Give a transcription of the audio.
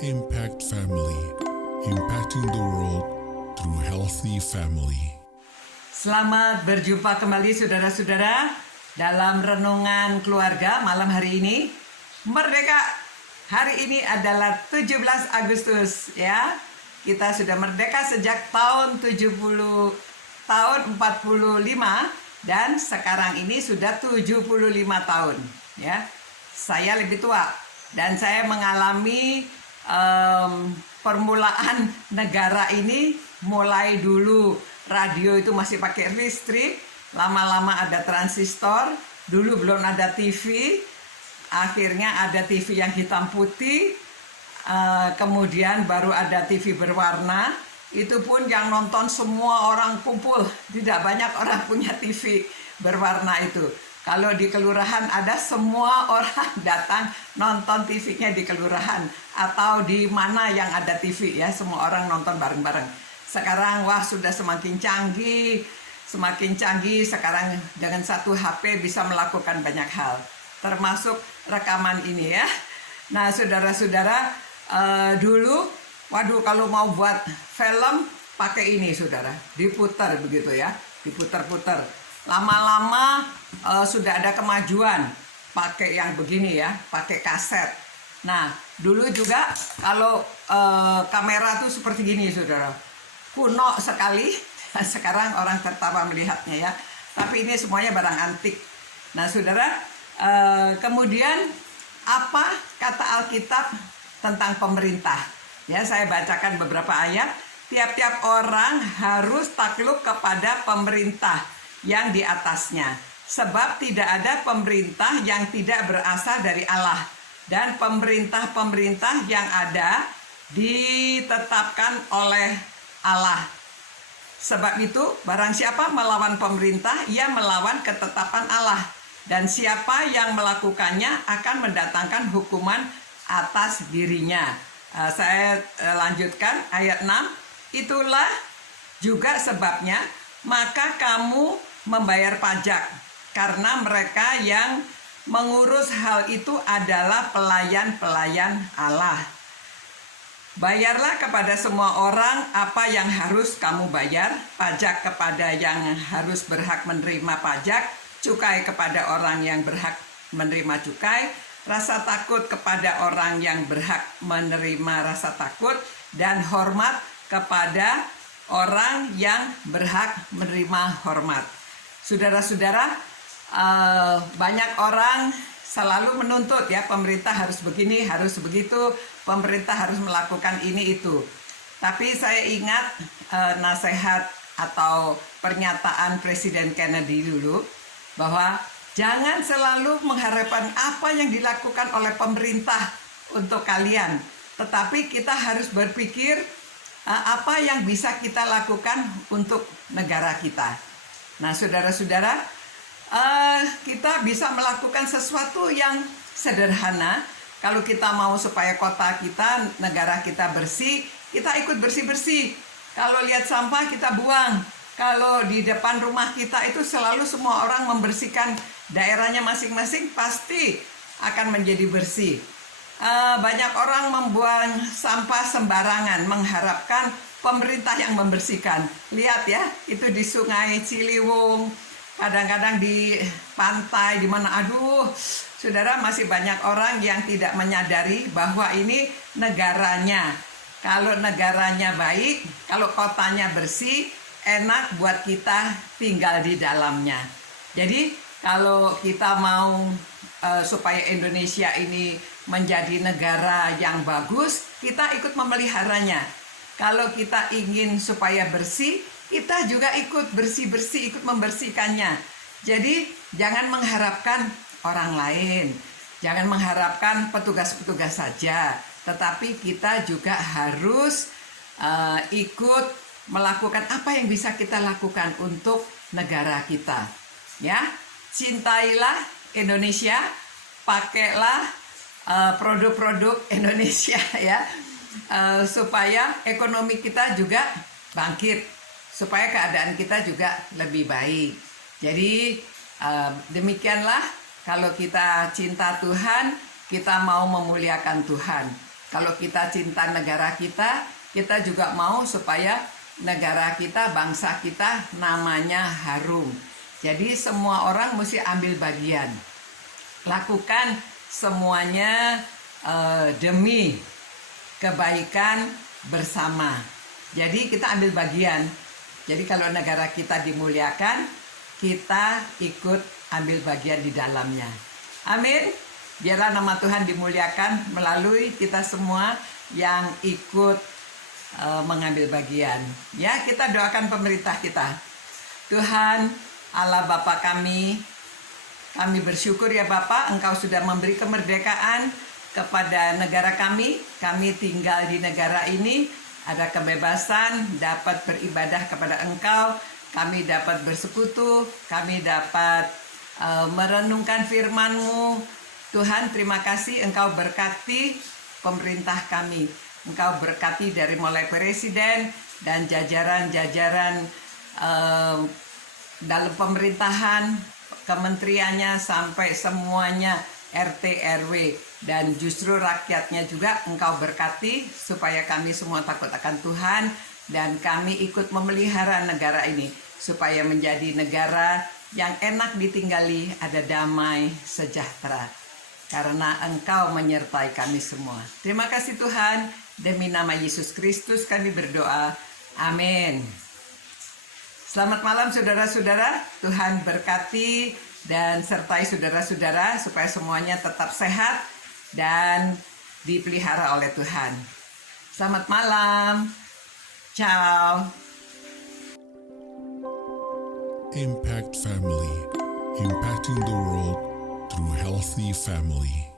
Impact Family, impacting the world through healthy family. Selamat berjumpa kembali saudara-saudara dalam renungan keluarga malam hari ini. Merdeka hari ini adalah 17 Agustus ya. Kita sudah merdeka sejak tahun 45 dan sekarang ini sudah 75 tahun ya. Saya lebih tua dan saya mengalami permulaan negara ini mulai dulu radio itu masih pakai listrik, lama-lama ada transistor, dulu belum ada TV, akhirnya ada TV yang hitam putih, kemudian baru ada TV berwarna, itu pun yang nonton semua orang kumpul, tidak banyak orang punya TV berwarna itu. Kalau di kelurahan ada, semua orang datang nonton TV-nya di kelurahan atau di mana yang ada TV ya, semua orang nonton bareng-bareng. Sekarang wah sudah semakin canggih. Sekarang dengan satu HP bisa melakukan banyak hal, termasuk rekaman ini ya. Nah saudara-saudara, dulu waduh kalau mau buat film pakai ini saudara, diputar begitu ya, diputar-putar. Lama-lama sudah ada kemajuan pakai yang begini ya, pakai kaset. Nah dulu juga kalau kamera tuh seperti gini saudara, kuno sekali. Sekarang orang tertawa melihatnya ya, tapi ini semuanya barang antik. Nah saudara, kemudian apa kata Alkitab tentang pemerintah ya? Saya bacakan beberapa ayat. Tiap-tiap orang harus takluk kepada pemerintah yang di atasnya, sebab tidak ada pemerintah yang tidak berasal dari Allah, dan pemerintah-pemerintah yang ada ditetapkan oleh Allah. Sebab itu barang siapa melawan pemerintah, ia melawan ketetapan Allah, dan siapa yang melakukannya akan mendatangkan hukuman atas dirinya. Saya lanjutkan ayat 6. Itulah juga sebabnya maka kamu membayar pajak, karena mereka yang mengurus hal itu adalah pelayan-pelayan Allah. Bayarlah kepada semua orang apa yang harus kamu bayar, pajak kepada yang harus berhak menerima pajak, cukai kepada orang yang berhak menerima cukai, rasa takut kepada orang yang berhak menerima rasa takut, dan hormat kepada orang yang berhak menerima hormat. Saudara-saudara, banyak orang selalu menuntut ya, pemerintah harus begini, harus begitu, pemerintah harus melakukan ini itu. Tapi saya ingat nasihat atau pernyataan Presiden Kennedy dulu, bahwa jangan selalu mengharapkan apa yang dilakukan oleh pemerintah untuk kalian, tetapi kita harus berpikir apa yang bisa kita lakukan untuk negara kita. Nah saudara-saudara, kita bisa melakukan sesuatu yang sederhana. Kalau kita mau supaya kota kita, negara kita bersih, kita ikut bersih-bersih. Kalau lihat sampah kita buang. Kalau di depan rumah kita itu selalu semua orang membersihkan daerahnya masing-masing, pasti akan menjadi bersih. Banyak orang membuang sampah sembarangan mengharapkan pemerintah yang membersihkan. Lihat ya, itu di Sungai Ciliwung, kadang-kadang di pantai, di mana, aduh, saudara, masih banyak orang yang tidak menyadari bahwa ini negaranya. Kalau negaranya baik, kalau kotanya bersih, enak buat kita tinggal di dalamnya. Jadi kalau kita mau supaya Indonesia ini menjadi negara yang bagus, kita ikut memeliharanya. Kalau kita ingin supaya bersih, kita juga ikut bersih-bersih, ikut membersihkannya. Jadi jangan mengharapkan orang lain, jangan mengharapkan petugas-petugas saja, tetapi kita juga harus ikut melakukan apa yang bisa kita lakukan untuk negara kita. Ya, cintailah Indonesia, pakailah produk-produk Indonesia ya, supaya ekonomi kita juga bangkit, supaya keadaan kita juga lebih baik. Jadi demikianlah, kalau kita cinta Tuhan, kita mau memuliakan Tuhan. Kalau kita cinta negara kita juga mau supaya negara kita, bangsa kita namanya harum. Jadi semua orang mesti ambil bagian. Lakukan semuanya demi kebaikan bersama. Jadi kita ambil bagian. Jadi kalau negara kita dimuliakan, kita ikut ambil bagian di dalamnya. Amin. Biarlah nama Tuhan dimuliakan melalui kita semua yang ikut mengambil bagian. Ya, kita doakan pemerintah kita. Tuhan Allah Bapa kami bersyukur ya Bapa, Engkau sudah memberi kemerdekaan kepada negara kami. Kami tinggal di negara ini, ada kebebasan, dapat beribadah kepada Engkau, kami dapat bersekutu, kami dapat merenungkan firman-Mu. Tuhan, terima kasih Engkau berkati pemerintah kami. Engkau berkati dari mulai presiden dan jajaran-jajaran dalam pemerintahan, kementeriannya sampai semuanya RT, RW, dan justru rakyatnya juga Engkau berkati supaya kami semua takut akan Tuhan dan kami ikut memelihara negara ini supaya menjadi negara yang enak ditinggali, ada damai, sejahtera. Karena Engkau menyertai kami semua. Terima kasih Tuhan, demi nama Yesus Kristus kami berdoa. Amin. Selamat malam saudara-saudara, Tuhan berkati dan sertai saudara-saudara supaya semuanya tetap sehat dan dipelihara oleh Tuhan. Selamat malam. Ciao. Impact Family, impacting the world through healthy family.